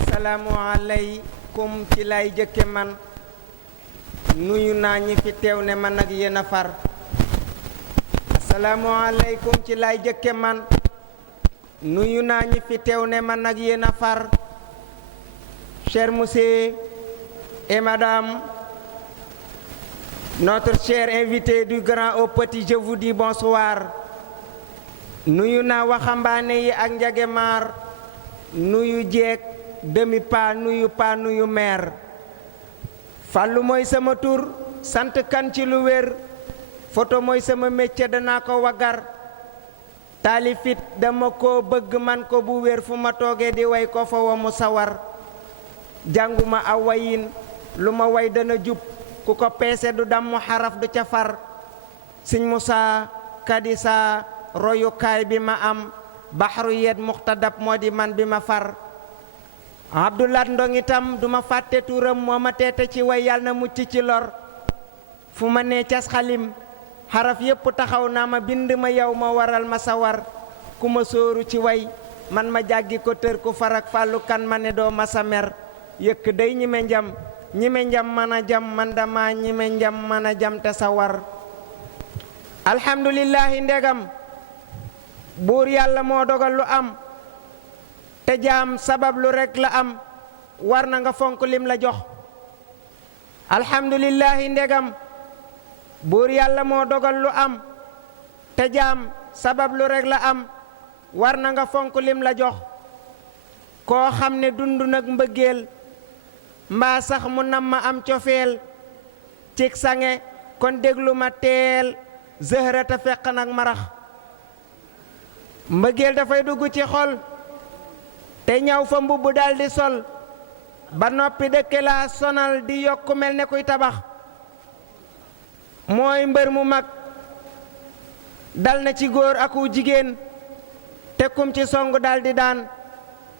Assalaamu aleykum ci lay jëkke man nuyu naa ñi fi teew ne man ak yéen a far. Assalaamu aleykum ci lay jëkke man nuyu naa ñi fi teew ne man ak yéen a far. Chers monsieur et madame, notre cher invité du grand au petit, je vous dis bonsoir. nuyu naa waxambaane yi ak njagemaar, nuyu jeeg demi pa nuyu meer. Fàllu mooy sama tur, sant kan ci lu wér, photo mooy sama métier danaa ko waggar. taalifit dama ko bëgg man ko bu wér, fu ma toogee di way ko fa wa mu sawar. jànguma aw wayin lu ma way dana jub, ku ko peese du damm xaraf du ca far. Sëñ Musaa Kadisa royukaay bi ma am, baxru yet muxtadab moo di man bi ma far. Abdulaat Ndong itam duma fàtte turam, moo ma teete ci way yàlla na mucc ci lor. fu ma nee cas xalim xaraf yépp taxaw naa ma bind ma yow ma waral ma sawar. ku ma sóoru ci way man ma jàggi ko tër, ku farak fàllu kan ma ne doo ma sa mer. yëkk day ñime njam mën a jam, man dama ñime njam mën a jam te sawar. alhamdulillahi ndegam buur yàlla moo dogal lu am, te jaam sabab lu rekk la am, war na nga fonk lim la jox. alhamdulillahi ndegam buur yàlla moo dogal lu am, te jaam sabab lu rekk la am, war na nga fonk lim la jox. koo xam ne dund nag mbëggeel, mbaa sax mu nam ma am cofeel cig sange, kon déglu ma teel zëhrata fekk nag marax. mbëggeel dafay dugg ci xol, te ñaw fa mbubb daldi sol, ba noppi dëkke laa sonal di yokku mel ne kuy tabax. mooy mbër mu mag dal na ci góor aku jigéen, te kum ci song daldi daan.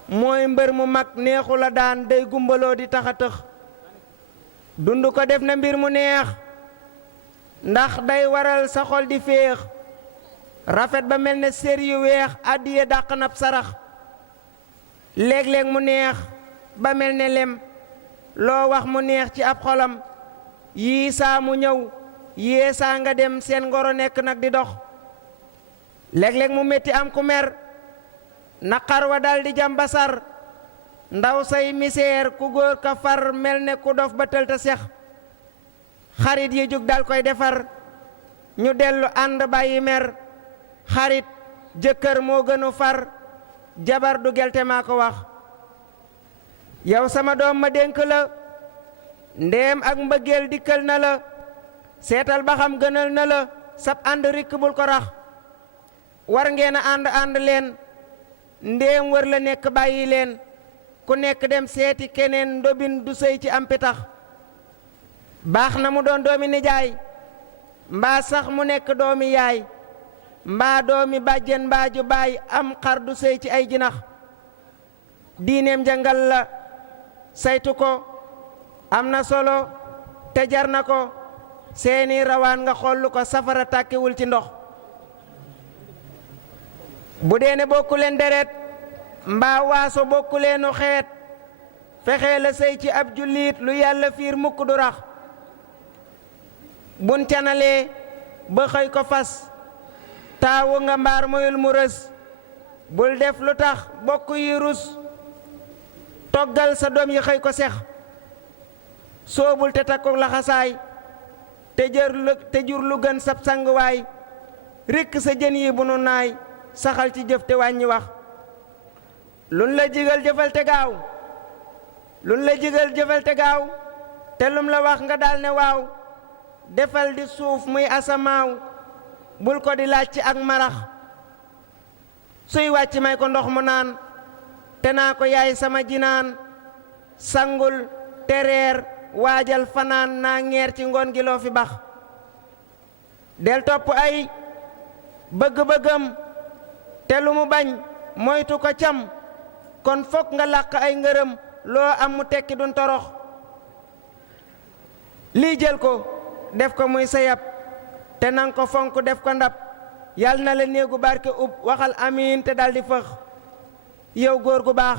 mooy mbër mu mag neexu la daan, day gumbaloo di taxa tëx. dund ko def na mbir mu neex, ndax day waral sa xol di féex. rafet ba mel ne sér yu weex, àddiye dàq nab sarax. léeg-léeg mu neex ba mel ne lem, loo wax mu neex ci ab xolam. yii saa mu ñëw yee saa nga dem, seen ngoro nekk nag di dox. léeg-léeg mu metti am ku mer, naqar wa dal di jam basar. ndaw say miseer ku góor ka far, mel ne ku dof ba tël ta sex. xarit yi jug dal koy defar, ñu dellu ànd bàyyi mer. xarit jëkkër moo gënu far, jabar du gelte maa ko wax. yow sama doom ma dénk la, ndéem ak mbëggeel dikkal na la, seetal ba xam gënal na la, sab ànd rikk bul ko rax. war ngeen a ànd leen, ndéem wër la nekk bàyyi leen. ku nekk dem seeti keneen, ndobin du sëy ci am pitax. baax na mu doon doomi nijaay, mbaa sax mu nekk doomi yaay, mbaa doomi bàjjen mbaa ju baay, am xar du sëy ci ay jinax. diineem jangal la saytu ko, am na solo te jar na ko. seeni rawaan nga xollu ko, safara tàkkiwul ci ndox. bu dee ne bokku leen deret, mbaa waaso bokku leenu xeet, fexe la sëy ci ab jullit, lu yàlla fiir mukk du rax. bun canalee ba xëy ko fas, taawu nga mbaar moyul mu rës. bul def lu tax bokk yi rus, toggal sa doom yi xëy ko sex. soobul te takkook laxasaay, te jur lu gën sab sanguwaay. rikk sa jën yi bu nu naay, saxal ci jëf te wàññi wax. lun la jigal jëfal te gaaw, lun la jigal jëfal te gaaw, te lum la wax nga daal ne waaw. defal di suuf muy asamaaw, bul ko di laaj ci ak marax. suy wàcc may ko ndox mu naan, te naa ko yaay sama jinaan. sangul tereer waajal fanaan, naa ngeer ci ngoon gi loo fi bax. del topp ay bëgg-bëggam te lu mu bañ moytu ko cam kon fokk nga làq ay ngërëm loo am mu tekki dun torox lii jël ko def ko muy sa yab te nang ko fonk def ko ndab yal na la néegu barke ub waxal amiin te daldi fëx yow góor gu baax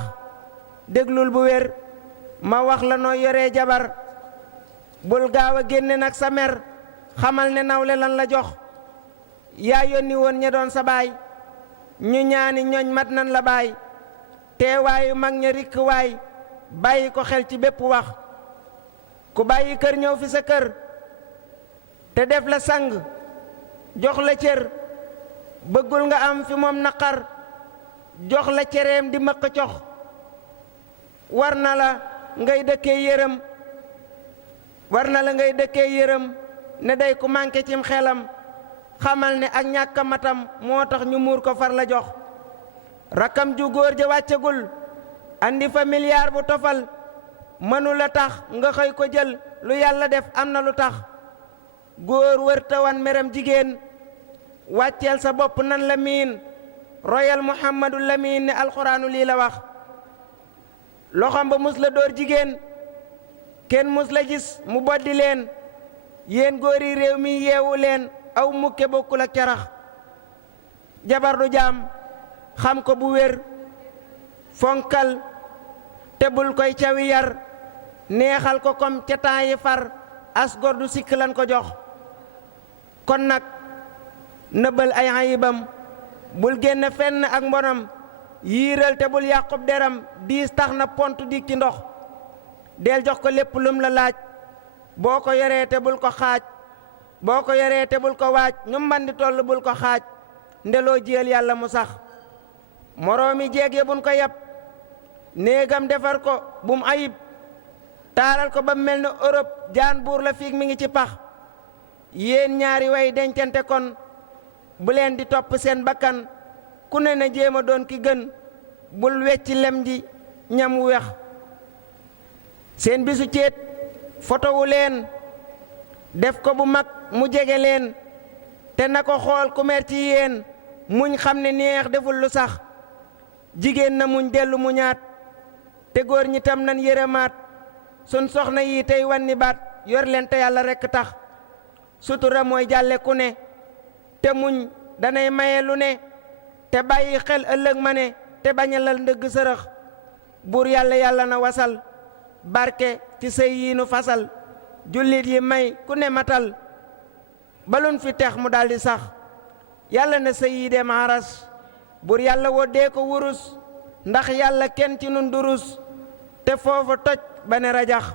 déglul bu wér ma wax la noo yoree jabar bul gaaw a génne nag sa mer xamal ne nawle lan la jox yaa yónni woon ña doon sa baay ñu ñaani ñooñ mat nan la baay teewaayu mag ña rikk waay bàyyi ko xel ci bépp wax ku bàyyi kër ñëw fi sa kër te def la sang jox la cër bëggul nga am fi moom naqar jox la cereem di mëq cox war na la ngay dëkkee yërëm ne day ku manqué cim xelam xamal ne ak ñàkk matam moo tax ñu muur ko far la jox rakkam ju góor ja wàccagul andi fa milliard bu tofal mënu la tax nga xëy ko jël lu yàlla def am na lu tax góor wërta wan meram jigéen wàcceel sa bopp nan la miin royal muhammadu lamin ne alxuraanu lii la wax loxam ba mus la dóor jigéen kenn mus la gis mu boddi leen yéen góori réew mi yeewu leen aw mukke bokkul ak carax jabar du jaam xam ko bu wér fonkal te bul koy cawi yar neexal ko kom ca temps yi far as gor du sikk lan ko jox kon nag nëbbal ay ayibam bul génn fenn ak mbonam yiiral te bul yàqub deram diis tax na pont dig ci ndox del jox ko lépp lum la laaj boo ko yoree te bul ko xaaj boo ko yoree te bul ko waaj ñu mbandi toll bul ko xaaj ndeloo jiyal yàlla mu sax moroomi jeeg ya buñ ko yab néegam defar ko bum ayib taaral ko ba mel ne Europe jaan buur la fiig mi ngi ci pax yéen ñaari way dencante kon bu leen di topp seen bakkan ku ne na jéem a doon ki gën bul wecci lem ji ñam wu wex seen bisu céet fotowu leen def ko bu mag mu jege leen te na ko xool ku mer ci yéen muñ xam ne neex deful lu sax jigéen na muñ dellu mu ñaat te góor ñi tam nan yërëmaat sun soxna yi tey wanni baat yor leen te yàlla rekk tax sutura mooy jàlle ku ne te muñ danay maye lu ne te bàyyi xel ëllëg ma ne te bañalal ndëgg sërëx buur yàlla na wasal barke ci sëy yi nu fasal jullit yi may ku ne matal balun fi tex mu daldi sax yàlla na sëy yi dem aras buur yàlla woddee ko wurus ndax yàlla kenn ci nun durus te foofa toj ba ne rajax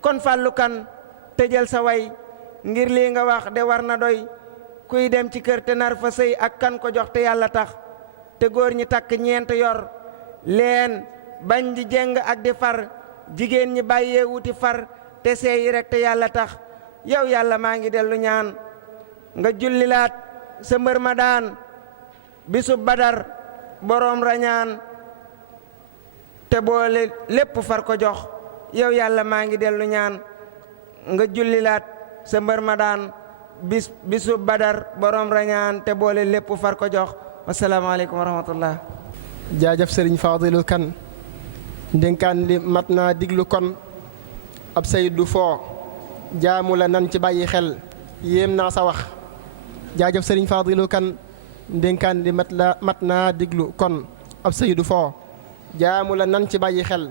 kon fàllu kan tëjal sa way ngir lii nga wax de war na doy kuy dem ci kër te nar fa sëy ak kan ko jox te yàlla tax te góor ñi takk ñeent yor leen bañ di jeng ak di far jigéen ñi bàyyee wuti far te seeyi rek te yàlla tax yow yàlla maa ngi dellu ñaan nga jullilaat sa mbër ma daan bisub badar boroom rañaan te boole lépp far ko jox yow yàlla maa ngi dellu ñaan nga jullilaat sa mbër ma daan bisub badar boroom rañaan te boole lépp far ko jox wasalaamaaleykum wa rahmatullah jaajëf sëriñ Fadilu Kan ndénkaan li mat naa diglu kon ab say du foo jaamu la nan ci bàyyi xel yéem naa sa wax jaajëf sëriñ Fadilu Kan ndénkaan li mat naa diglu kon ab say du foo jaamu la nan ci bàyyi xel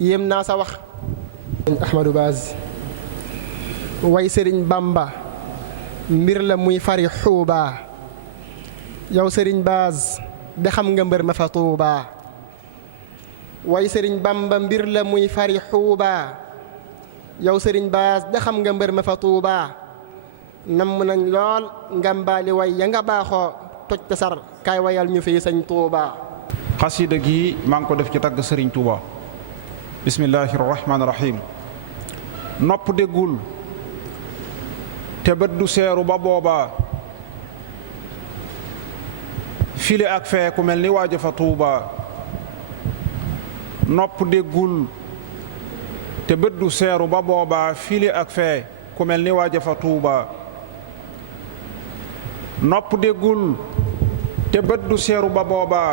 yéem naa sa wax Ahmadou Baz way sëriñ Bamba mbir la muy fari xuubaa yow sëriñ Baz de xam nga mbër ma fa tuubaa way sëriñ Bamba mbir la muy fari xuubaa yow sëriñ Baz de xam nga mbër ma fa tuubaa namm nañ lool ngambaali way ya nga baaxoo toj te sar kaay wayal ñu fi sëñ tuubaa xasida gi maa ngi ko def ci tagg sëriñ Tuuba bismillaahi rahmaani rahiim nopp déggul te bët du seeru ba boobaa file ak fee ku mel ni waaja fa Tuuba nopp déggul te bët du seeru ba boobaa file ak fee ku mel ni waaja fa Tuuba nopp déggul te bët du seeru ba booba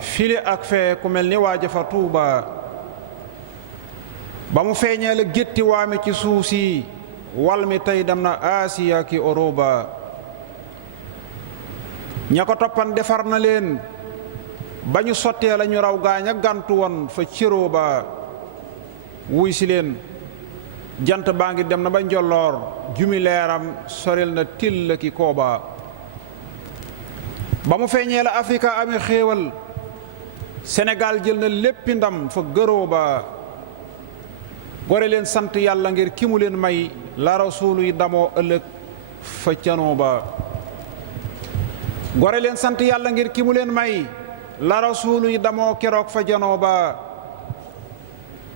file ak fee ku mel ni waaja fa tuuba ba mu feeñee la gétti waame ci suuf si wal mi tey dem na Asiya ki Oroba ña ko toppan defar na leen ba ñu sottee la ñu raw gaañ a gantu woon fa cëroo ba wuy si leen jant baa ngi dem na ba njolloor jumi leeram soril na till ki kooba ba mu feeñee la Afrika amee xéewal Sénégal jël na léppi ndam fa gëroo ba gore leen sant yàlla ngir ki mu leen may la rasuulu yi damoo ëllëg fa canoo ba gore leen sant yàlla ngir ki mu leen may la rasuulu yi damoo keroog fa janoo ba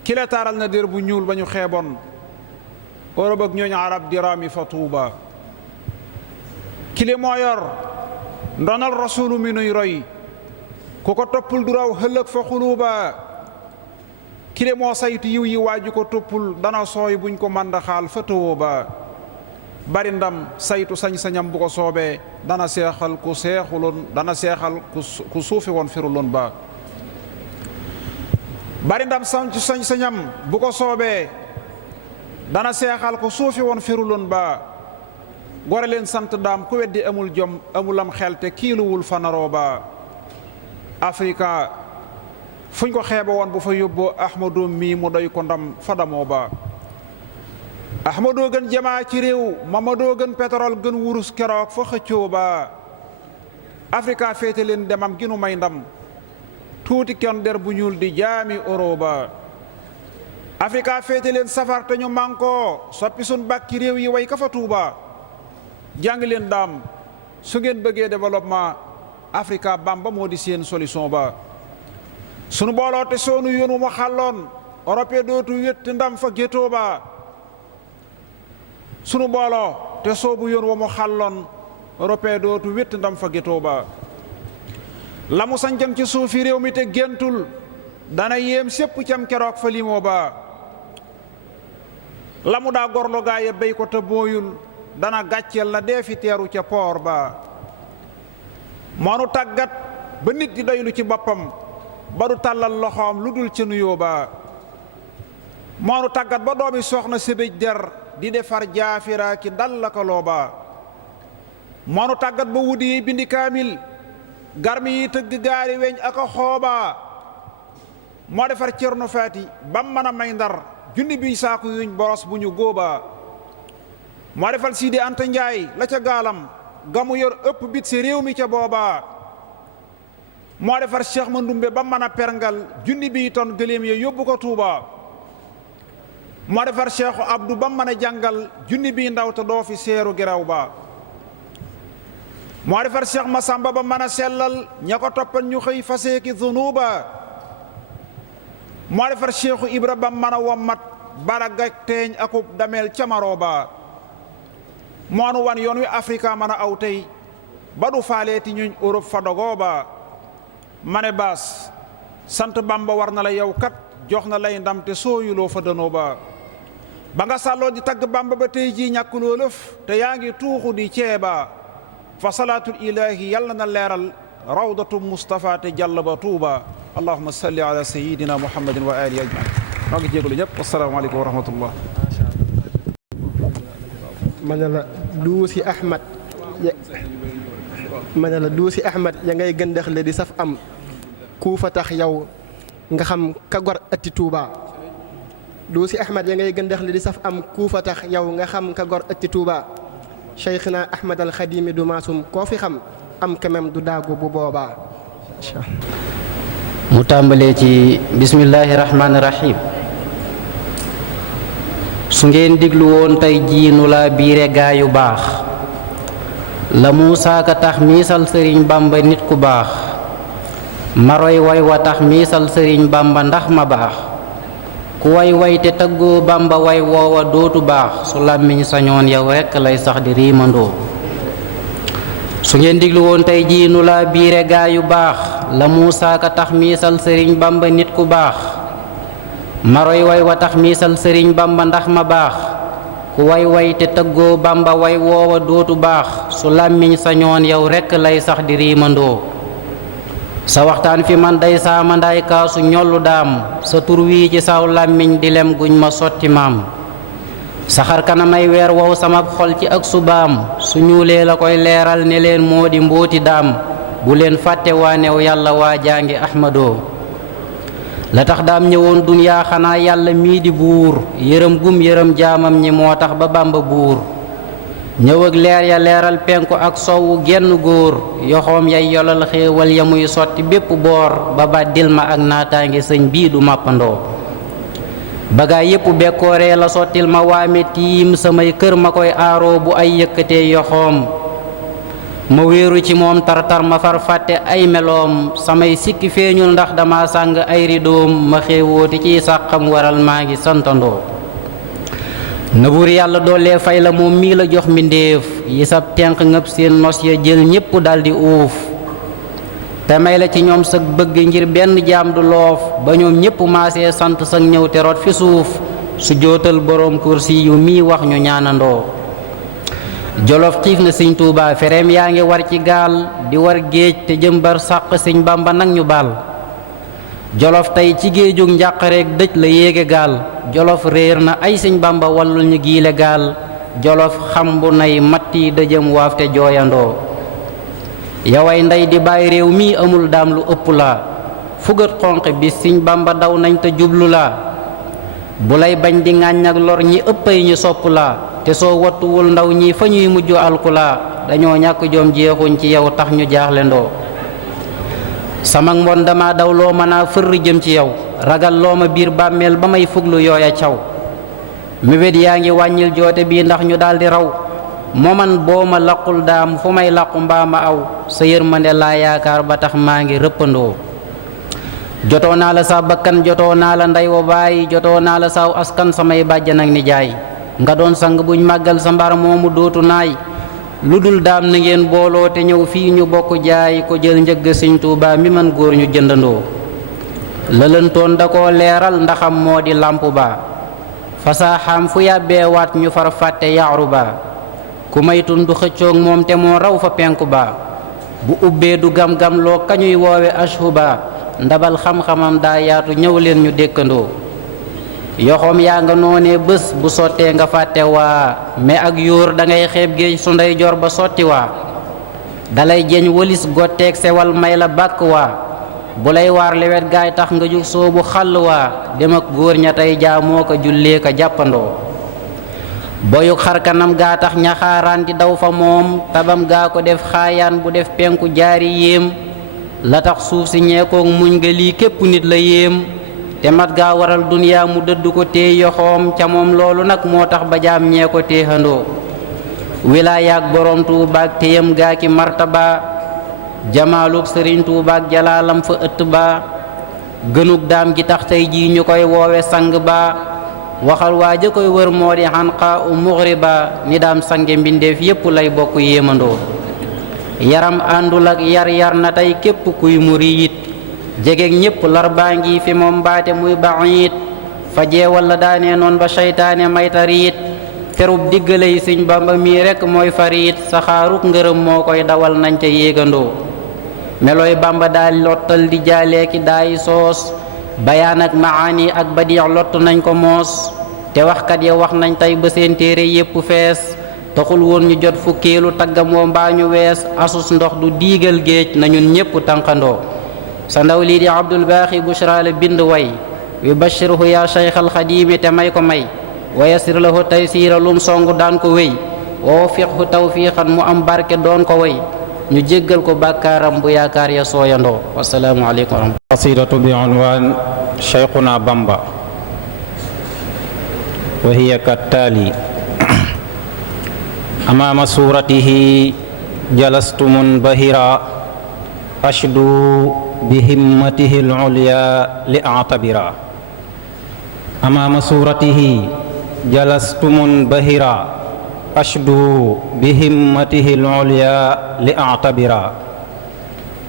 ki la taaral na dér bu ñuul ba ñu xeeboon Europe ak ñooñu arab diraami fa tuuba kile moo yor ndonal rasuulu mi nuy roy ku ko toppul du raw ëllëg fa xuluuba kile moo saytu yiw yi waaju ko toppul dana sooy buñ ko màndaxaal fa tëwoo ba bari ndam saytu sañ-sañam bu ko soobee dana seexal ku seexuloon dana seexal ku suufi woon firuloon ba bari ndam sañ-sañam bu ko soobee dana seexal ku suufi woon firuloon ba gore leen sant daam ku weddi amul jom amulam xel te kiiluwul fanaroo ba Afrika fuñ ko xeeba woon bu fa yóbboo Ahmadou mii mu doy ko ndam fa damoo ba Ahmadou gën jamaa ci réew Mamadou gën pétrole gën wurus keroog fa xëccoo ba Afrika féete leen demam gi nu may ndam tuuti kon der bu ñuul di jaami euro ba Afrika féete leen safar te ñu mànkoo soppi sun bàkki réew yi way ka fa tuuba jàng leen daam su ngeen bëggee développement Afrika Bamba moo di seen solution ba sunu booloo te soonu yoon wu ma xàlloon Europe dootu wét ndam fa gétoo ba sunu booloo te soobu yoon wa mu xàlloon Europe dootu wét ndam fa gétoo ba la mu sañcan ci suufi réew mi te géntul dana yéem sépp cam keroog fa limoo ba la mu daa gorlo gaa ya béy ko te booyul dana gàcceel na dee fi teeru ca poor ba moonu tàggat ba nit di doylu ci boppam ba du tàllal loxoom lu dul ca nuyoo ba moonu tàggat ba doomi soxna sébéj der di defar jaafira ki dal la ko loo ba moonu tàggat ba wudi yi bindi kaamil garmi yi tëgg gaari weñ ak a xooba moo defar cerno faati bam mën a may ndar junni bi saaku yuñ boros bu ñu góoba moo defal Sidi Anta Njaay la ca gaalam gamu yor ëpp bit si réew mi ca booba moo defar Cheikh Mandumbe ba mën a perngal junni bi ton gëléem ya yóbbu ko Tuuba moo defar Cheikhu Abdou ba mën a jàngal junni bi ndaw te doo fi seeru geraw ba moo defar Cheikh Masamba ba mën a sellal ña ko toppan ñu xëy faseeki zunuba moo defar Cheikhu Ibra ba mën a wommat baragak teeñ akub dameel camaro ba moonu wan yoon wi Afrika mën a aw tey ba du faaleeti ñuñ Europe fa dogoo ba ma ne baas sant Bamba war na la yow kat jox na lay ndam te sooyuloo fa danoo ba nga sàlloo di tagg Bamba ba tey jii ñàkkuloo lëf te yaa ngi tuuxu di ceeba fa salaatul ilaahi yàlla na leeral rawdatu Mustafa te jàll ba tuuba allahumma salli ala sayyidina muhammadin wa alihi ajmain noo ngi jégalu ñëpp asalaamaaleykum wa rahmatullah ma ne la duusi Ahmad ma ne la duusi Ahmad ya ngay gëndaxle di saf am ku fa tax yow nga xam ka gor ëtti Tuuba duusi Ahmad ya ngay gëndaxle di saf am ku fa tax yow nga xam ka gor ëtti Tuuba Cheikhna Ahmad al Xadimi du maasum koo fi xam am kamem du daagu bu boobaa mu tàmbalee ci bismillaahi rahmaani rahiim su ngeen diglu woon tey jii nu laa biire gaa yu baax la Muusaa Ka tax miisal sëriñ Bamba nit ku baax maroy way wa tax miisal sëriñ Bamba ndax ma baax ku way way te tëggoo Bamba way woowa dootu baax su làmmiñ sañoon yow rekk lay sax di riimandoo su ngeen diglu woon tey jii nu laa biire gaa yu baax la Muusaa Ka tax miisal sëriñ Bamba nit ku baax maroy way wa tax miisal sëriñ Bamba ndax ma baax ku way te tëggoo Bamba way woowa dootu baax su làmmiñ sañoon yow rekk lay sax di riimandoo sa waxtaan fi man day saama nday kaasu ñollu daam sa tur wii ci saw làmmiñ di lem guñ ma sotti maam saxar kanamay weer wow sama xol ci ak subaam su ñuulee la koy leeral ne leen moo di mbooti daam bu leen fàtte waanew yàlla waa jaangi ahmadoo la tax daam ñëwoon dunyaa xanaa yàlla mii di buur yërëm gum yërëm jaamam ñi moo tax ba Bàmba buur ñëw ak leer ya leeral penku ak sowwu genn góor yoxoom yay yolal xéewal ya muy sotti bépp boor ba bàddil ma ak naataange sëñ bii du màppandoo bagaay yépp bekkooree la sottil ma waame tiim samay kër ma koy aaroo bu ay yëkkatee yoxoom ma wéeru ci moom tartar ma far fàtte ay meloom samay sikki feeñul ndax dama sàng ay ridoom ma xéewooti ciy sàqam waral maa ngi santandoo na buur yàlla doole fay la moom mii la jox mbindéef yi sab tenq ngëp seen nos ya jël ñépp daldi uuf te may la ci ñoom sag bëgg ngir benn jaam du loof ba ñoom ñépp maasee sant sag ñëw te rot fi suuf su jootal boroom kursi yu mii wax ñu ñaanandoo jolof xiif na sëñ Tuubaa fereem yaa ngi war ci gaal di war géej te jëmbar sàq sëñ Bàmba nag ñu baal jolof tey ci géejug njàqareek dëj la yéege gaal jolof réer na ay sëñ Bàmba wallul ñu giile gaal jolof xam bu nay matti dëjëm waaf te jooyandoo yaway ndey di bàyyi réew mii amul daam lu ëpp la fugat xonq bi sëñ Bàmba daw nañ te jublu la bu lay bañ di ŋàññ ak lor ñi ëppay ñu sopp la te soo wattuwul ndaw ñi fa ñuy mujj alkula dañoo ñàkk joom jeexuñ ci yow tax ñu jaaxle ndoo sama mbon dama daw loo mën a fër jëm ci yow ragal loo ma biir bàmmeel ba may fuglu yooya caw mébét yaa ngi wàññil joote bii ndax ñu daldi raw mooman boo ma laqul daam fu may laqu mbaa ma aw sa yërmande laa yaakaar ba tax maa ngi rëppandoo jotoo naa la sa bakkan jotoo naa la ndey wa baay jotoo naa la saw askan samay bàjjan ak nijaay nga doon sang buñ màggal sa mbar moomu dootu naay lu dul daam na ngeen booloo te ñëw fii ñu bokk jaay ko jël njëgg sëñ Tuubaa mi man góor ñu jëndandoo lëlëntoon da koo leeral ndaxam moo di làmp ba fasaaxaam fu yàbbee waat ñu far fàtte yaaru ba ku maytun du xëccoog moom te moo raw fa penku ba bu ubbee du gam-gam loo kañuy woowe ashhu ba ndabal xam-xamam daa yaatu ñëw leen ñu dékkandoo yoxoom yaa nga noonee bés bu sottee nga fàtte waa mais ak yóor da ngay xeeb géej su ndey jor ba sotti waa dalay jeñ wëlis gotteeg sewal may la bàkk waa bu lay waar lewet gaay tax nga jug soobu xàll waa dem ak góor ña tey jaamoo ko jullee ko jàppandoo boyuk xarkanam gaa tax ñaxaaraan di daw fa moom tabam gaa ko def xaayaan bu def penku jaari yéem la tax suuf si ñeekoog muñ nga lii képp nit la yéem te mat gaa waral duniyaa mu dëdd ko téey yoxoom ca moom loolu nag moo tax ba jaam ñee ko téexandoo wilaayaak boroom Tuubaak téyam gaa ki martaba jamaaluk sëriñ Tuubaak jalaalam fa ëtt ba gënug daam gi tax tey jii ñu koy woowe sang ba waxal waa ja koy wër moo di xanqa u muxriba ni daam sange mbindeef yépp lay bokk yéemandoo yaram àndul ak yar na tey képp kuy muriit jegeeg ñépp lor baa ngi fi moom mbaate muy baxiit fa jeewal la daanee noon ba seytaane maytariit terub diggaley sëñ Bamba mii rekk mooy fariit saxaaruk ngërëm moo koy dawal nañ ca yéegandoo melooy Bamba daal lottal di jaaleeki daay soos bayaan ak maani ak badiix lottu nañ ko moos te waxkat ya wax nañ tey ba seen téere yépp fees taxul woon ñu jot fukkeelu taggam woo mbaa ñu wees asus ndox du diigal géej na ñun ñépp tànqandoo sa ndaw lii di Abdul Baaxi Bushra la bind way wi bashirhu yaa Cheikh al Xadiimi te may ko may wa yasir lahu taysiira lum song daan ko wéy wa wafiqhu tawfiqan mu am barke doon ko way ñu jéggal ko bàkkaaram bu yaakaar ya sooyandoo wasalaamu aleykum wa rahmatulah. qasidatu bi unwaan Cheikhuna Bamba wa hiya kattaali amaama suuratihi jalastu munbahira ashdu bihimmatihi al-ulya li a'tabira amaama suuratihi jalastu munbahira ashdu bihimmatihi al-ulya li a'tabira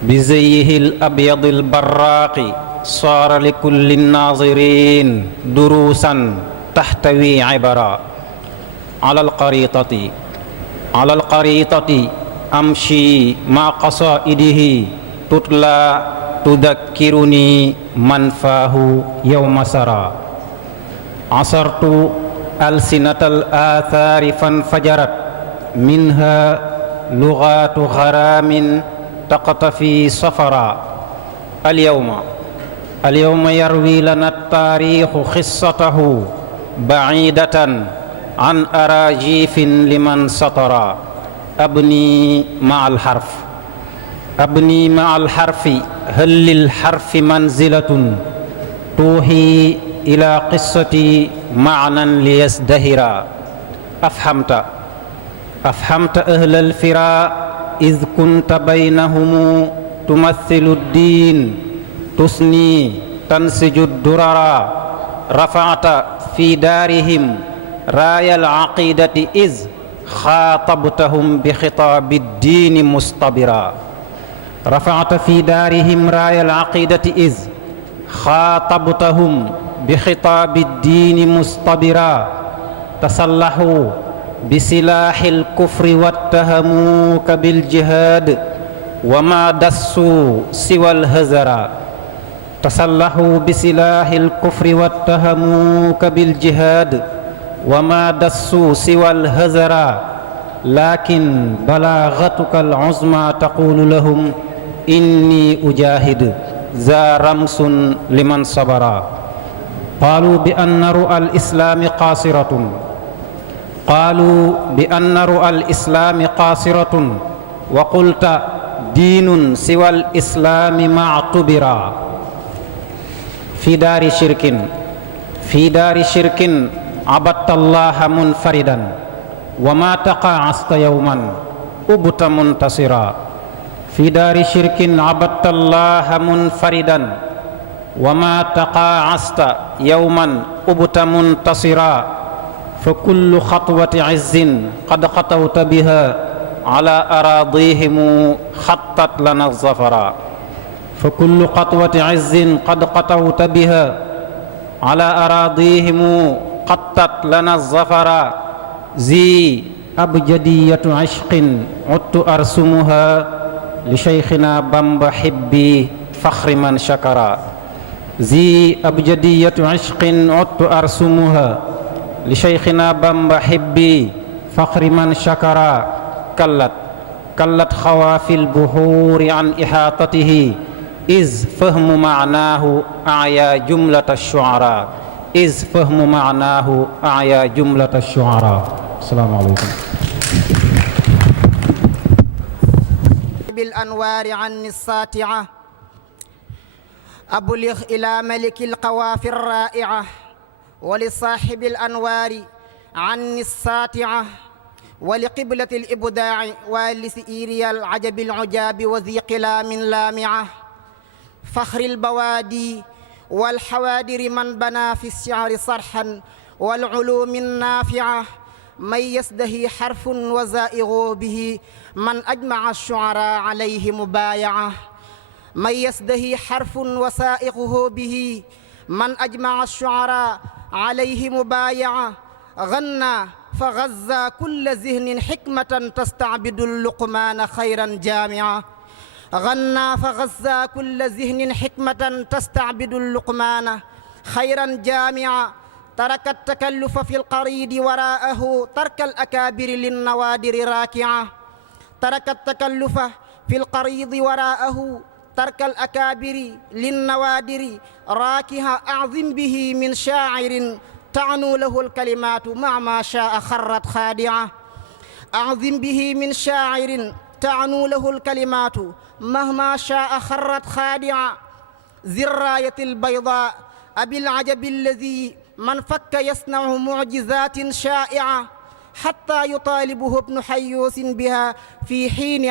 bizayyihi al-abyadi al-barraqi saara li kulli an-nazirin durusan tahtawi ibara على القريطة أمشي مع قصائده تتلى تذكرني من فاه يوم سرى عصرت ألسنة الآثار فانفجرت منها لغات غرام تقتفي صفرا اليوم يروي لنا التاريخ قصته بعيدة عن أراجيف لمن سطرا أبني مع الحرف هل للحرف منزلة توحي إلى قصتي معنى ليزدهرا أفهمت أهل الفراء إذ كنت بينهم تمثل الدين تسني تنسج الدررا رفعت في دارهم راية العقيدة إذ خاطبتهم بخطاب الدين مصطبرا رفعت في دارهم راية العقيدة إذ خاطبتهم بخطاب الدين مصطبرا تسلحوا بسلاح الكفر واتهموك بالجهاد وما دسوا سوى الهزرا تسلحوا بسلاح الكفر واتهموك بالجهاد وما دسوا سوى الهزرا لكن بلاغتك العظمى تقول لهم إني أجاهد ذا رمس لمن صبرا قالوا بأن رؤى الإسلام قاصرة وقلت دين سوى الإسلام ما اعتبرا في دار شرك عبدت الله منفردا وما تقاعست يوما أبت منتصرا في دار شرك عبدت الله منفردا وما تقاعست يوما أبت منتصرا فكل خطوة عز قد خطوت بها على أراضيهم خطت لنا الظفرا فكل خطوة عز قد خطوت بها على أراضيهم خطت لنا الظفرا زي أبجدية عشق عدت أرسمها لشيخنا بامبا حبي فخر من شكرا زي أبجدية عشق عدت أرسمها لشيخنا بامبا حبي فخر من شكرا كلت خوافي البحور عن إحاطته إذ فهم معناه أعيا جملة الشعراء السلام عليكم بالأنوار عني الساطعة أبلغ إلى ملك القوافي الرائعة ولصاحب الأنوار عني الساطعة ولقبلة الإبداع ولسئيري العجب العجاب وذي قلام لامعة فخر البوادي والحوادر من بنى في الشعر صرحا والعلوم النافعة من يزدهي حرف وزائغ به من أجمع الشعراء عليه مبايعة من يزدهي حرف وسائغه به من أجمع الشعراء عليه مبايعة غنى فغزى كل ذهن حكمة تستعبد اللقمان خيرا جامعة غنى فغزى كل ذهن حكمة تستعبد اللقمان خيرا جامعة ترك التكلف في القريد وراءه ترك الأكابر للنوادر راكعة ترك التكلف في القريض وراءه ترك الأكابر للنوادر راكها أعظم به من شاعر تعنو له الكلمات مع ما شاء خرت خادعة أعظم به من شاعر تعنو له الكلمات مهما شاء خرت خادعة ذي الراية البيضاء أبي العجب الذي من فك يصنع معجزات شائعة حتى يطالبه ابن حيوس بها في حين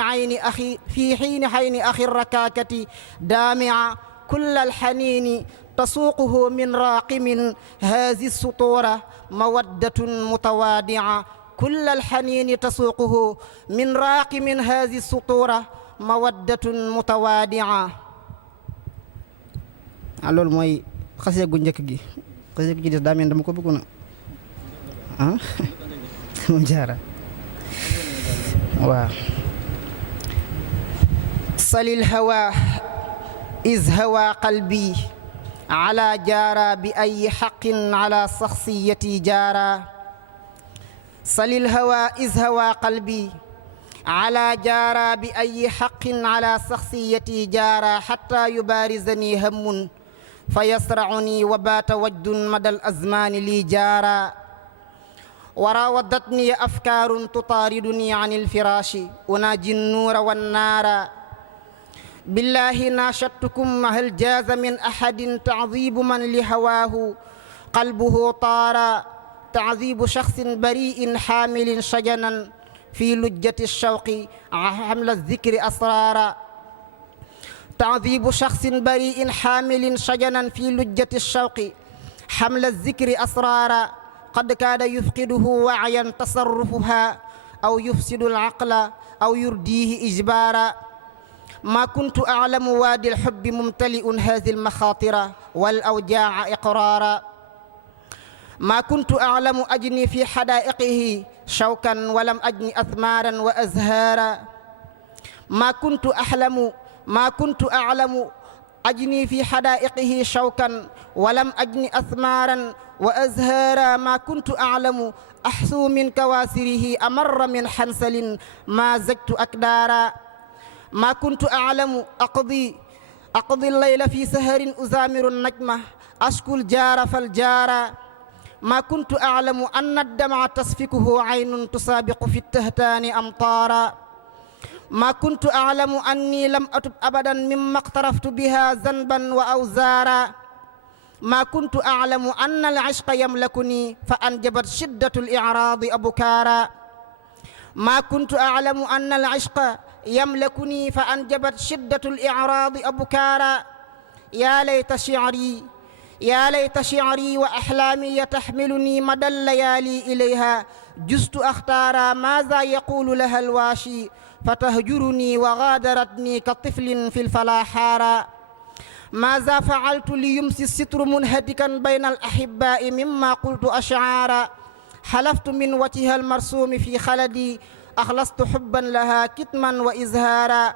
عين أخي الركاكة دامعة كل الحنين تسوقه من راقم هذه السطورة مودة متوادعة كل الحنين تسوقه من راقم هذه السطورة مودة متوادعة loolu mooy xasee gu njëkk gi xasee gu ci des daa mel dama ko bëggoon a moom jaara waaw salil hawa iz hawa qalbi ala jaara bi ay xaqin ala saxsiyati jaara salil hawa iz hawa qalbi ala jaara bi ay xaqin ala saxsiyati jaara xatta yubaarizani hammun fa yasracuni wa baata wajdun madal azmaani lii jaara wa raawadatni afkaarun tutaariduni an ilfiraashi unaaji nnuura wannaara billahi naashattukum hal jaaza min ahadin tacdiibu man li hawaahu qalbuhu taara tacdiibu shaxsin bari'in xaamilin shajanan fi lujjati shawqi hamla zikri asraara تعذيب شخص بريء حامل شجنا في لجة الشوق حمل الذكر أسرارا قد كاد يفقده وعيا تصرفها أو يفسد العقل أو يرديه إجبارا ما كنت أعلم وادي الحب ممتلئ هذه المخاطر والأوجاع إقرارا ما كنت أعلم أجني في حدائقه شوكا ولم أجني أثمارا وأزهارا ما كنت أعلم أجني في حدائقه شوكا ولم أجني أثمارا وأزهارا ما كنت أعلم أحسو من كواسره أمر من حنسل ما زجت أكدارا ما كنت أعلم أقضي الليل في سهر أزامر النجمة أشكو الجار فالجارا ما كنت أعلم أن الدمع تسفكه عين تسابق في التهتان أمطارا ما كنت أعلم أني لم أتب أبدا مما اقترفت بها ذنبا وأوزارا ما كنت أعلم أن العشق يملكني فأنجبت شدة الإعراض أبكارا ما كنت أعلم أن العشق يملكني فأنجبت شدة الإعراض أبكارا يا ليت شعري وأحلامي تحملني مدى الليالي إليها جزت أختارا ماذا يقول لها الواشي فتهجرني وغادرتني كطفل في الفلاحارا ماذا فعلت ليمسي الستر منهتكا بين الأحباء مما قلت أشعارا حلفت من وجهها المرسوم في خلدي أخلصت حبا لها كتما وإزهارا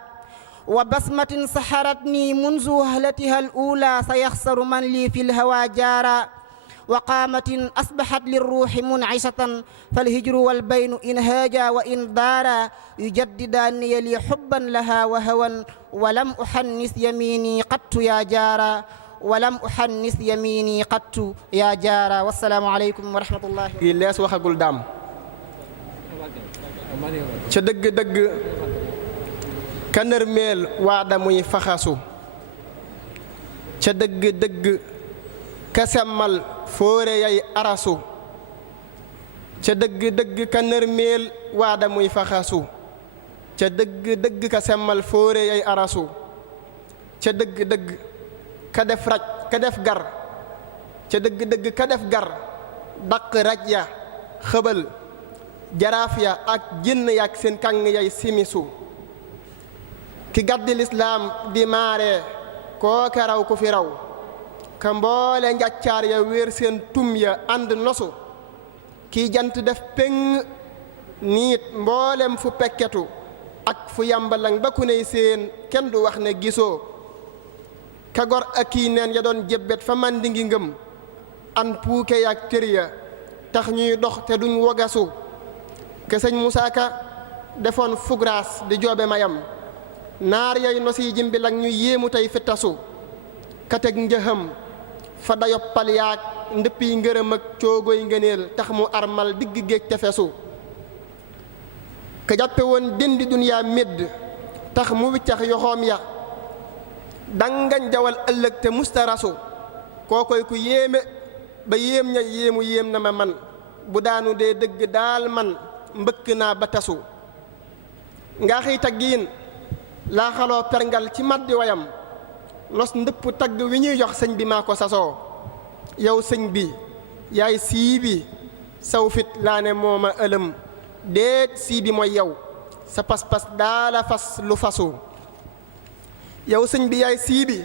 وبسمة سحرتني منذ وهلتها الأولى سيخسر من لي في الهوى جارا وقامة أصبحت للروح منعشة فالهجر والبين إن هاجا وإن دارا يجددان لي حبا لها وهوى ولم أحنس يميني قط يا جارا ولم أحنس يميني قط يا جارا والسلام عليكم ورحمة الله. lees waxagul daam ca dëgg-dëgg ka nërmeel waada muy faxasu ca dëgg-dëgg ka semmal fóore yay arasu ca dëgg-dëgg ka nërmeel waada muy faxasu ca dëgg-dëgg ka semmal fóore yay arasu ca dëgg-dëgg ka def raj ka def gar ca dëgg-dëgg ka def gar daq raj ya xëbal jaraaf ya ak jinn ya ak seen kàng yay simisu ki gàddi lislaam di maare koo ka raw ku fi raw ka mboole njàccaar ya wéer seen tum ya ànd nosu kii jant def péng niit mboolem fu pekketu ak fu yambalang ba ku ney seen kenn du wax ne gisoo ka gor ak kii neen ya doon jébbet fa man di ngi ngëm an puuke yaak tër ya tax ñuy dox te duñ wogasu ke sëñ Musaa Ka defoon fugraas di joobe mayam naar yay nosi jimbi lak ñu yéemu tey fi tasu ka teg njëxam fa dayoppal yaak ndëpp yi ngërëm ak coogoy ngëneel tax mu armal digg géej tefesu ka jàppe woon dindi duniyaa médd tax mu wiccax yoxoom ya dangañ jawal ëllëg te mustarasu kookoy ku yéeme ba yéem ña yéemu yéem na ma man bu daanu dee dëgg daal man mbëkk naa ba tasu nga xiy taggiin laa xaloo perngal ci maddi wayam nos ndëpp tagg wi ñuy jox sëñ bi maa ko sasoo yow sëñ bi yaay sii bi saw fit laa ne mooma ëlëm déet sii bi mooy yow sa pas-pas daala fas lu fasu yow sëñ bi yaay sii bi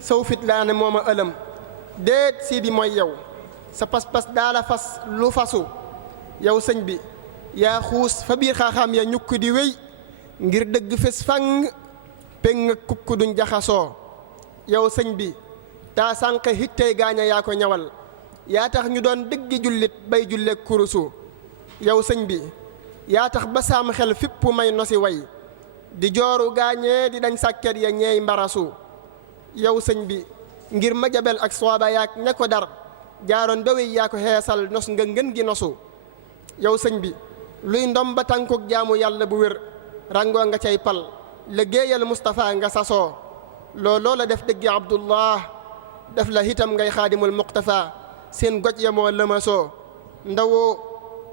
saw fit laa ne mooma ëlëm déet sii bi mooy yow sa pas-pas daala fas lu fasu yow sëñ bi yaa xuus fa biir xaaxaam ya ñukk di wéy ngir dëgg fes fang péng kukk duñ jaxasoo yow sëñ bi taa sànq hittey gaaña yaa ko ñawal yaa tax ñu doon dëggi jullit bay julle kurusu yow sëñ bi yaa tax ba saam xel fipp may nosi way di jooru gaañee di dañ sàkket ya ñeey mbarasu yow sëñ bi ngir ma jabel ak sooba yaak ña ko dar jaaroon ba wey yaa ko xeesal nos nga ngën gi nosu yow sëñ bi luy ndom ba tànkuk jaamu yàlla bu wér rangoo nga cay pal liggéeyal Mustafa nga sasoo looloo la def dëggi Abdullah def la hitam ngay xaadimul muqtafa seen goj ya moo lëmasoo ndawoo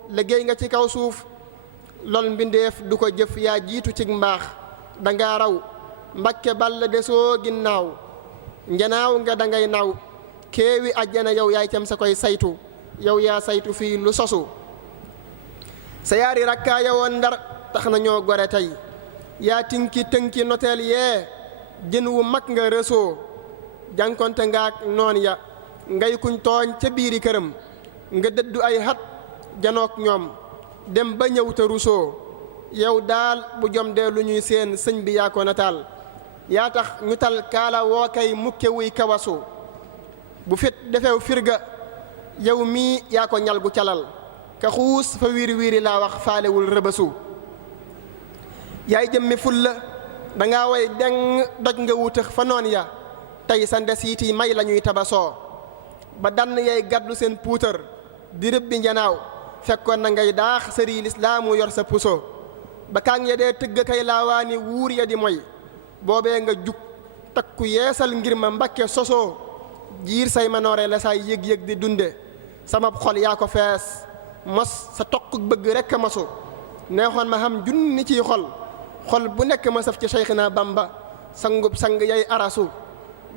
liggéey nga ci kaw suuf lool mbindeef du ko jëf yaa jiitu cig mbaax danga raw Mbakke balla desoo ginnaaw njanaaw nga dangay naaw kéewi ajjana yow yaay cam sa koy saytu yow yaa saytu fii lu sosu sa yaari rakkaa yowoon ndar tax na ñoo gore tey yaa tinki tënki noteel yee jën wu mag nga rësoo jànkonte ngaak noon ya ngay kuñ tooñ ca biiri këram nga dëddu ay xat janook ñoom dem ba ñëw te rusoo yow daal bu jom dee lu ñuy seen sëñ bi yaa ko nataal yaa tax ñu tal kaala woo kay mukke wuy kawasu bu fit defew firga yow mii yaa ko ñal gu calal ka xuus fa wiiri wiiri laa wax faalewul rëbasu yaay jëmmi ful la danga way deng doj nga wutëx fa noon ya tey sa ndesiiti may lañuy tabasoo ba dann yay gàddu seen puutar di rëbbi njanaaw fekkoon na ngay daax sëri lislaamu yor sa puso ba kaang ya dee tëgg kay laawaani wuur ya di moy boobee nga jug takku yeesal ngir ma Mbakke sosoo jiir say manoore la say yëg-yëg di dunde sama xol yaa ko fees mos sa toq bëgg rekk a mosu neexoon ma xam junni ciy xol bu nekk ma saf ci Seyxina Bamba sangub sang yay arasu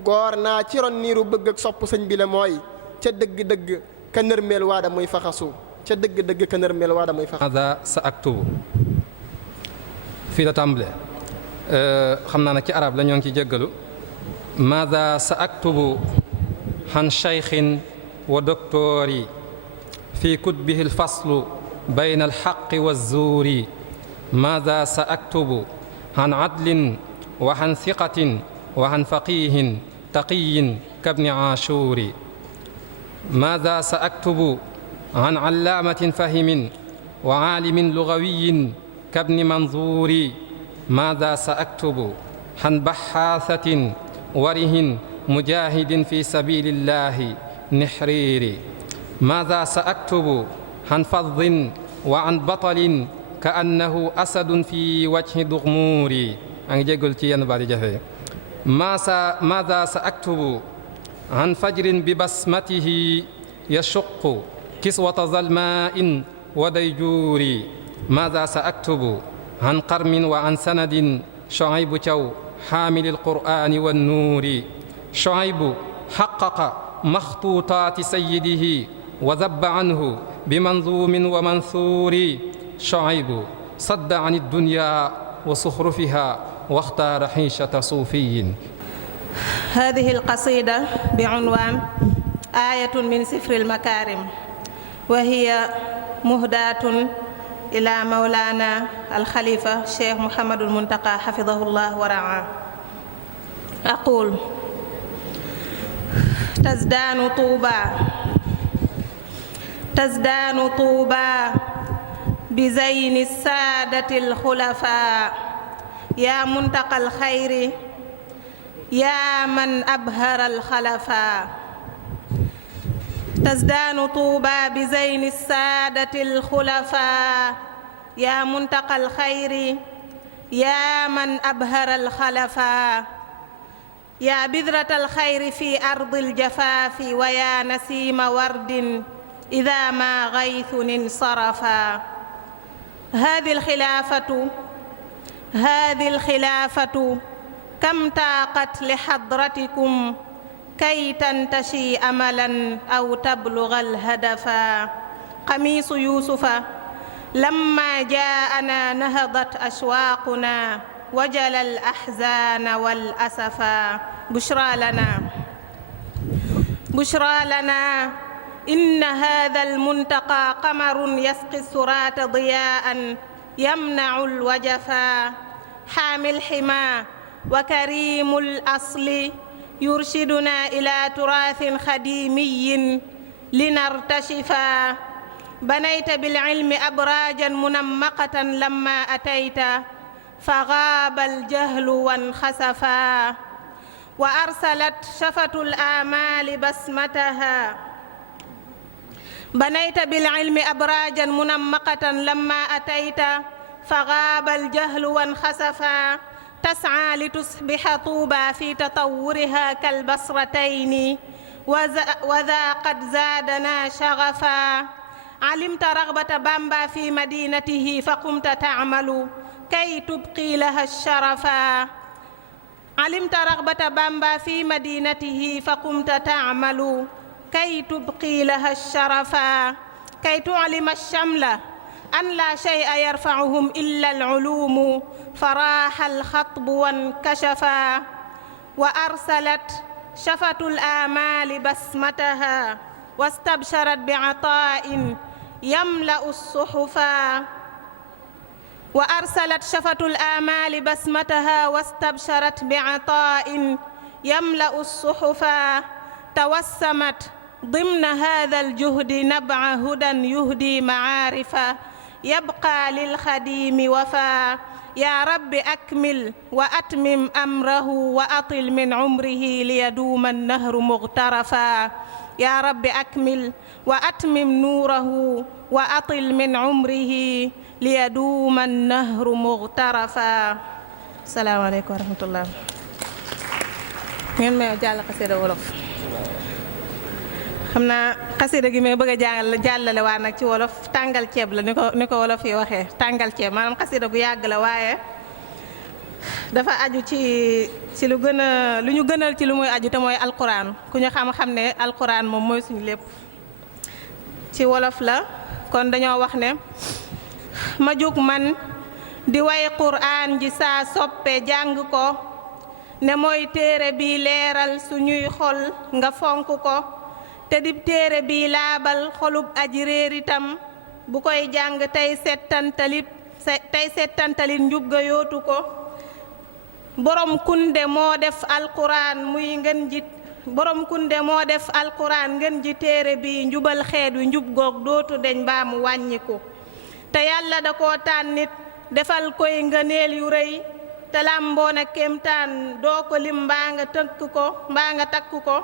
goor naa ci ron niiru bëgg ak sopp sëñ bi la mooy ca dëgg-dëgg ka nërmeel waada muy faxasu ca dëgg-dëgg ka nërmeel waada muy faxasu maada sa aktubu fii la tàmbale xam naa nag ci arab la ñoo ngi ci jéggalu maada sa aktubu xan cheykhin wa doktoori fi kutbihi alfaslu bayna alxaqi walzuuri maada sa aktubu xan adlin wa xan siqatin wa xan faqihin taqiyin kabni aashuuri maada sa aktubu xan allaamatin fahimin wa aalimin lugawiyin kabni manzuuri maada sa aktubu xan baxaasatin warihin mujahidin fi sabilillahi nixriiri maada sa aktubu xan fadin wa an batalin ka annahu asadun fi wajhi duxmuuri a ngi jéggul ci yenn baat yi jafe maada sa aktubu xan fajrin bi basmatihi yashuqu kiswata zalmain wa dayjuuri maada sa aktubu xan qarmin wa an sanadin Shuaybu Thiaw xaamili alqur'ani wannuuri Shuaybu xaqaqa maxtuutaati sayyidihi wa dabba anhu bimanzuumin wa mansuuri Shuaybu sadda an addunya wa suxrufiha waxtaara xiishata suufiyin. هذه القصيدة بعنوان آية من سفر المكارم وهي مهداة إلى مولانا الخليفة الشيخ محمد المنتقى حفظه الله ورعاه. أقول: تزدان طوبى بزين السادة الخلفاء يا منتقى الخير يا من أبهر الخلفاء. تزدان طوبى بزين السادة الخلفاء يا منتقى الخير يا من أبهر الخلفاء. يا بذرة الخير في أرض الجفاف ويا نسيم ورد إذا ما غيث انصرفا. هذه الخلافة كم تاقت لحضرتكم كي تنتشي أملا أو تبلغ الهدفا. قميص يوسف لما جاءنا نهضت أشواقنا وجل الأحزان والأسفا. بشرى لنا إن هذا المنتقى قمر يسقي السرات ضياء يمنع الوجفا حامي الحمى وكريم الأصل يرشدنا إلى تراث خديمي لنرتشفا بنيت بالعلم أبراجا منمقة لما أتيت فغاب الجهل وانخسفا وأرسلت شفة الآمال بسمتها بنيت بالعلم أبراجا منمقة لما أتيت فغاب الجهل وانخسفا تسعى لتصبح طوبى في تطورها كالبصرتين وذا قد زادنا شغفا علمت رغبة بامبا في مدينته فقمت تعمل كي تبقي لها الشرفا علمت رغبة بامبا في مدينته فقمت تعمل كي تبقي لها الشرفا كي تعلم الشمل أن لا شيء يرفعهم إلا العلوم فراح الخطب وانكشفا وأرسلت شفة الآمال بسمتها واستبشرت بعطاء يملأ الصحفا وأرسلت شفة الآمال بسمتها واستبشرت بعطاء يملأ الصحفا توسمت ضمن هذا الجهد نبع هدى يهدي معارفا يبقى للخديم وفا يا رب أكمل وأتمم أمره وأطل من عمره ليدوم النهر مغترفا يا رب أكمل وأتمم نوره وأطل من عمره ليدوم النهر مغترفا. السلام عليكم ورحمة الله. ngeen may jàll xasida wolof xam naa xasida gi may bëgg a jàllale waa nag ci wolof tàngal ceeb la ni ko wolof yi waxee tàngal ceeb maanaam xasida gu yàgg la waaye dafa aju ci lu ñu gënal ci lu muy aju te mooy alquran ku ñu xam ne alquran moom mooy suñu lépp ci wolof la kon dañoo wax ne ma jóg man di way quraan ji saa soppe jàng ko ne mooy téere bi leeral suñuy xol nga fonk ko te di téere bi laabal xolub aji réer itam bu koy jàng tey settantalit njub ga yootu ko borom kunde moo def alquran muy ngën ji borom kunde moo def alquran ngën ji téere bi njubal xeet wi njub goog dootu deñ baa mu wàññiku te yàlla da koo tànnit defal koy ngëneel yu rëy te làmboona kéemtaan doo ko lim mbaa nga takk ko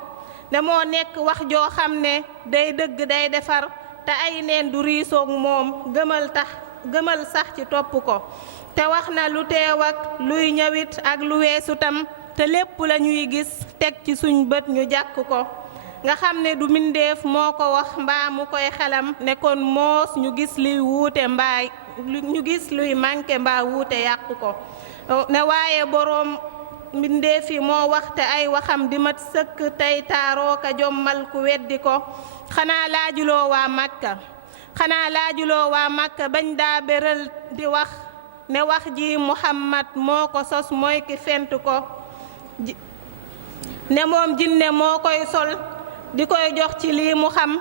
ne moo nekk wax joo xam ne day dëgg day defar te ay neen du riisoog moom gëmal sax ci topp ko te wax na lu teew ak luy ñëwit ak lu weesu tam te lépp la ñuy gis teg ci suñ bët ñu jàkk ko nga xam ne du mbindeef moo ko wax mbaa mu koy xelam ne kon moos ñu gis luy wuute luy manqué mbaa wuute yàq ko ne waaye boroom mbindeef yi moo waxte ay waxam di mat sëkk tey taaroo ka jommal ku weddi ko xanaa laajuloo waa Makka bañ daa béral di wax ne wax ji Muhammad moo ko sos mooy ki fent ko ne moom jinne moo koy sol di koy jox ci lii mu xam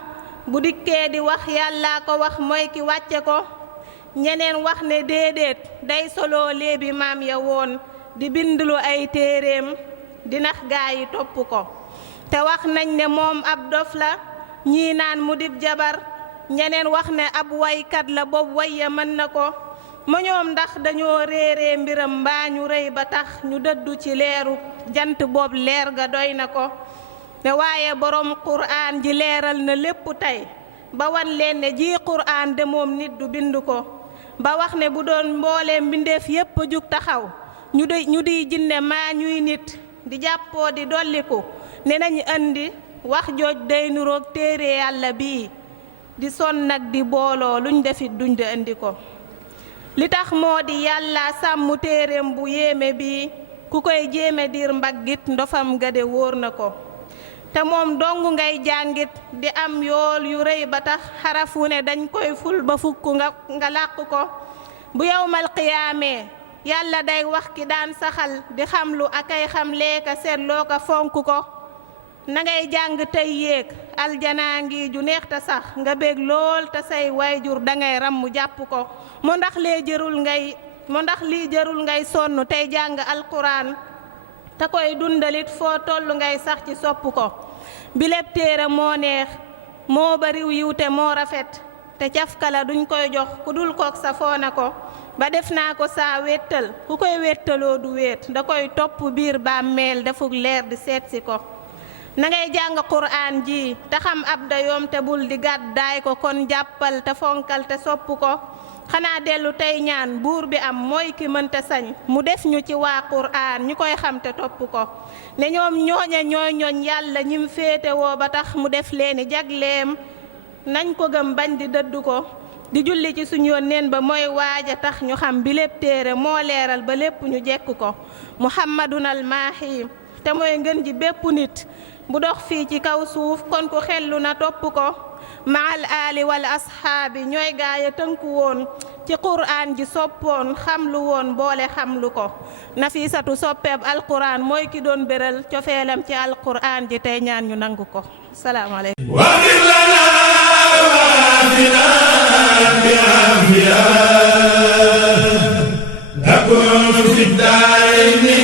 bu dikkee di wax yàllaa ko wax mooy ki wàcce ko ñeneen wax ne déedéet day solo léebi maam ya woon di bindlu ay téeréem di nax gaa yi topp ko te wax nañ ne moom ab dof la ñii naan mu dib jabar ñeneen wax ne ab waykat la boobu wayya mën na ko ma ñoom ndax dañoo réeree mbiram mbaa ñu rëy ba tax ñu dëddu ci leeru jant boobu leer ga doy na ko ne waaye borom quraan ji leeral na lépp tey ba wan leen ne ji quraan de moom nit du bind ko ba wax ne bu doon mbooleem mbindeef yépp jug taxaw ñu di jinne maa ñuy nit di jàppoo di dolliku ne nañu andi wax jooj day nuroog téere yàlla bii di son nag di booloo luñ defit duñ di andi ko li tax moo di yàlla sàmm téereem bu yéeme bi ku koy jéeme diir mbaggit ndofam gade wóor na ko te moom dong ngay jàngit di am yool yu rëy ba tax xarafu ne dañ koy ful ba fukk nga làq ko bu yawmal qiyaamee yàlla day wax ki daan saxal di xamlu ak ay xam leeka seetloo ko fonk ko na ngay jàng tey yéeg aljanaa ngi ju neex te sax nga bég lool te say waayjur dangay ram mu jàpp ko mu ndax lii jërul ngay sonn tey jàng alquran te koy dundalit foo toll ngay sax ci sopp ko bi lépp téere moo neex moo bariw yiwte moo rafet te cafkala duñ koy jox ku dul kook sa foona ko ba def naa ko saa wéttal ku koy wéttaloo du wéet da koy topp biir bàmmeel defuk leer di seetsi ko na ngay jàng quraan ji te xam ab dayoom te bul di gàddaay ko kon jàppal te fonkal te sopp ko xanaa dellu tey ñaan buur bi am mooy ki mënta sañ mu def ñu ci waa quraan ñu koy xam te topp ko ne ñoom ñooña ñooy ñooñ yàlla ñim féete woo ba tax mu def leeni jagleem nañ ko gëm bañ di dëddu ko di julli ci suñu yónneen ba mooy waaja tax ñu xam bi lépp téere moo leeral ba lépp ñu jekk ko muhammadun al maahi te mooy ngën ji bépp nit bu dox fii ci kaw suuf kon ku xellu na topp ko maal aali wal ashaabi ñooy gaaya tënku woon ci quraan ji soppoon xamlu woon boole xamlu ko nafisatu soppeeb alquran mooy ki doon béral cofeelam ci alquran ji tey ñaan ñu nangu ko salaamaaleykum waqir lana waafina bi ambiya nakun fi daarayni